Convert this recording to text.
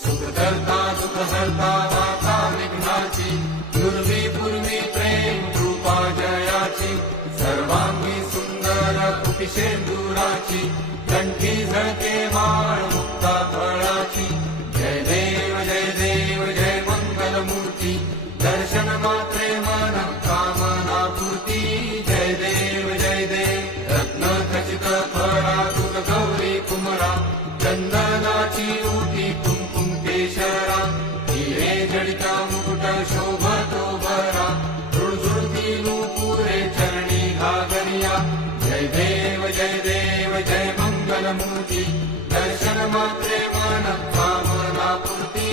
सुख करता दुख हरता माता विघ्नाची, पूर्वी पूर्वी प्रेम कृपा जयाची, सर्वांगी सुंदर कुपिशेंदुराची, कंठी झळके माळ मुक्ता फळाची, जय देव जय मंगलमूर्ती, दर्शन मात्रे मन कामना पूर्ती, जय देव रत्न खचित फळा दूध गौरी कुमरा, चंदनाची उटी कुंकुम केशरा, हिरे जडिता मुकुट शोभतो बरा, झुळझुळती नूपुरे चरणी घागरिया, जय देव जय मंगलमूर्ती, दर्शन मात्रे मन कामना पूर्ती.